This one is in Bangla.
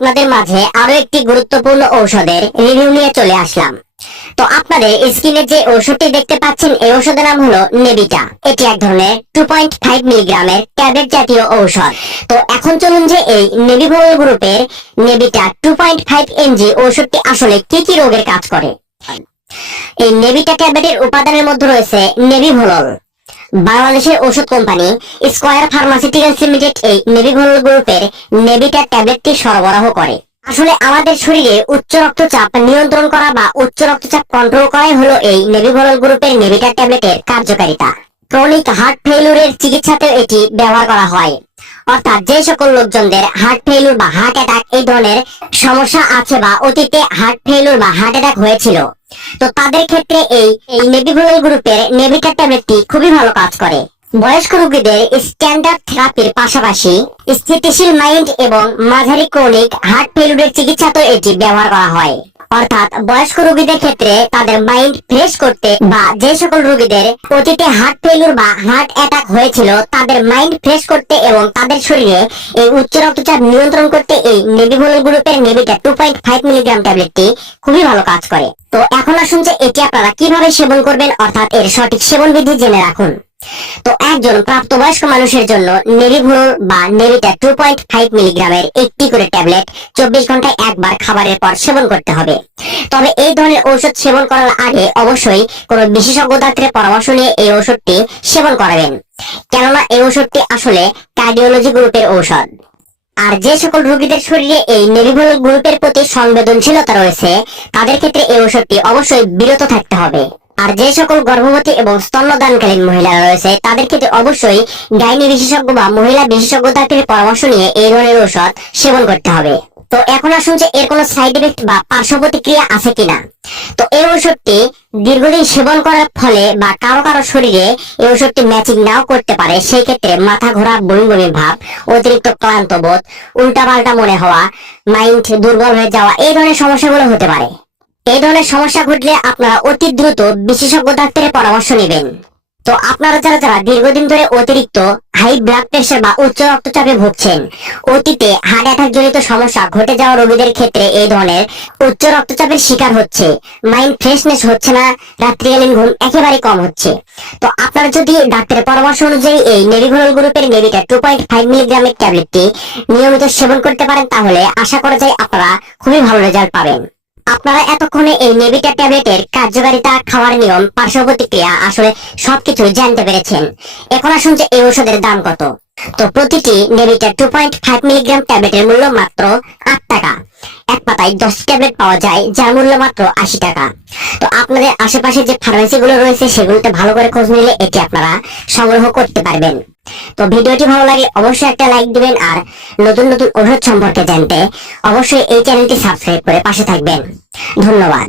আপনাদের মাঝে আরো একটি গুরুত্বপূর্ণ ঔষধের রিভিউ নিয়ে চলে আসলাম। তো আপনাদের স্ক্রিনে যে ঔষধটি দেখতে পাচ্ছেন এই ঔষধের নাম হলো নেবিটা। এটি এক ধরনের 2.5 মিলিগ্রামের ট্যাবলেট জাতীয় ঔষধ। তো এখন চলুন যে এই নেবিভোল গ্রুপের নেবিটা 2.5 mg ঔষধটি আসলে কি কি রোগের কাজ করে। এই নেবিটা ট্যাবলেটের উপাদানের মধ্যে রয়েছে নেবিভোলল। বাংলাদেশের ওষুধ কোম্পানি স্কয়ার ফার্মাসিউটিক্যালস লিমিটেড এই নেবিভোলল গ্রুপের নেবিটা ট্যাবলেটটি সরবরাহ করে। আসলে আমাদের শরীরে উচ্চ রক্তচাপ নিয়ন্ত্রণ করা বা উচ্চ রক্তচাপ কন্ট্রোল করাই হলো এই নেবিভোলল গ্রুপের নেবিটা ট্যাবলেটের কার্যকারিতা। ক্রনিক হার্ট ফেইলিউরের চিকিৎসাতেও এটি ব্যবহার করা হয়। অর্থাৎ যে সকল লোকজনদের হার্ট ফেইলিউর বা হার্ট অ্যাটাক এই ধরনের সমস্যা আছে বা অতীতে হার্ট ফেইলিউর বা হার্ট অ্যাটাক হয়েছিল, তো তাদের ক্ষেত্রে এই নেবিভোলল গ্রুপের নেবিটা ট্যাবলেটটি খুবই ভালো কাজ করে। বয়স্ক রোগীদের স্ট্যান্ডার্ড থেরাপির পাশাপাশি স্থিতিশীল মাইন্ড এবং মাঝারি ক্রনিক হার্ট ফেইলিউরের চিকিৎসাতেও এটি ব্যবহার করা হয়। অর্থাৎ বয়স্ক রোগীদের ক্ষেত্রে তাদের মাইন্ড ফ্রেশ করতে বা যে সকল রোগীদের অতীতে হার্ট ফেইলিউর বা হার্ট অ্যাটাক হয়েছিল তাদের মাইন্ড ফ্রেশ করতে এবং তাদের শরীরে এই উচ্চ রক্তচাপ নিয়ন্ত্রণ করতে এই নেবিভোলল গ্রুপের নেবিটা 2.5 মিলিগ্রাম ট্যাবলেটটি খুবই ভালো কাজ করে। তো এখন আসুন যে এটি আপনারা কিভাবে সেবন করবেন, অর্থাৎ এর সঠিক সেবন বিধি জেনে রাখুন। তো একজন প্রাপ্তবয়স্ক মানুষের জন্য নেবিভোলল বা নেবিটা 2.5 মিলিগ্রামের একটি করে ট্যাবলেট 24 ঘন্টায় একবার খাবারের পর সেবন করতে হবে। তবে এই ধরনের ঔষধ সেবন করার আগে অবশ্যই কোনো বিশেষজ্ঞ ডাক্তারের পরামর্শ নিয়ে এই ঔষধটি সেবন করাবেন, কেননা এই ঔষধটি আসলে কার্ডিওলজি গ্রুপের ঔষধ। আর যে সকল রোগীদের শরীরে এই নেবিভোলল গ্রুপের প্রতি সংবেদনশীলতা রয়েছে তাদের ক্ষেত্রে এই ঔষধটি অবশ্যই বিরত থাকতে হবে। আর যে সকল গর্ভবতী এবং স্তন্যদানকালীন মহিলারা রয়েছে তাদের ক্ষেত্রে অবশ্যই গাইনি বিশেষজ্ঞ বা মহিলা বিশেষজ্ঞ ডাক্তারের পরামর্শ নিয়ে এই ধরনের ঔষধ সেবন করতে হবে। তো এখন আসুন যে এর কোনো সাইড এফেক্ট বা পার্শ্ব প্রতিক্রিয়া আছে কিনা। তো এই ঔষধটি দীর্ঘদিন সেবন করার ফলে বা কারো কারো শরীরে এই ঔষধটি ম্যাচিং নাও করতে পারে, সেই ক্ষেত্রে মাথা ঘোরা, বমি বমি ভাব, অতিরিক্ত ক্লান্ত বোধ, উল্টাপাল্টা মনে হওয়া, মাইন্ড দুর্বল হয়ে যাওয়া, এই ধরনের সমস্যাগুলো হতে পারে। এই ধরনের সমস্যা ঘটলে আপনারা অতি দ্রুত বিশেষজ্ঞ ডাক্তারের পরামর্শ নেবেন। তো আপনারা যারা দীর্ঘদিন ধরে অতিরিক্ত হাই ব্লাড প্রেশার বা উচ্চ রক্তচাপে ভুগছেন, অতীতে হার্ট অ্যাটাক জনিত সমস্যা ঘটে যাওয়া রোগীদের ক্ষেত্রে এই ধরনের উচ্চ রক্তচাপের শিকার হচ্ছে, মাইন্ড ফ্রেশনেস হচ্ছে না, রাত্রিকালীন ঘুম একেবারেই কম হচ্ছে, তো আপনারা যদি ডাক্তারের পরামর্শ অনুযায়ী এই নেবিভোলল গ্রুপের নেবিটা 2.5 মিলিগ্রামের ট্যাবলেটটি নিয়মিত সেবন করতে পারেন তাহলে আশা করা যায় আপনারা খুবই ভালো রেজাল্ট পাবেন। আপনারা এতক্ষণে এই নেবিটা ট্যাবলেটের কার্যকারিতা, খাওয়ার নিয়ম, পার্শ্ব প্রতিক্রিয়া আসলে সবকিছু জানতে পেরেছেন। এখন আসুন যে এই ঔষধের দাম কত। তো প্রতিটি নেবিটা 2.5 মিলিগ্রাম ট্যাবলেটের মূল্য মাত্র 8 টাকা। এক পাতায় 10 ট্যাবলেট পাওয়া যায় যার মূল্য মাত্র 80 টাকা। তো আপনাদের আশেপাশে যে ফার্মেসি গুলো রয়েছে সেগুলোতে ভালো করে খোঁজ নিলে এটি আপনারা সংগ্রহ করতে পারবেন। তো ভিডিওটি ভালো লাগে অবশ্যই একটা লাইক দিবেন, আর নতুন নতুন ওষুধ সম্পর্কে জানতে অবশ্যই এই চ্যানেলটি সাবস্ক্রাইব করে পাশে থাকবেন। ধন্যবাদ।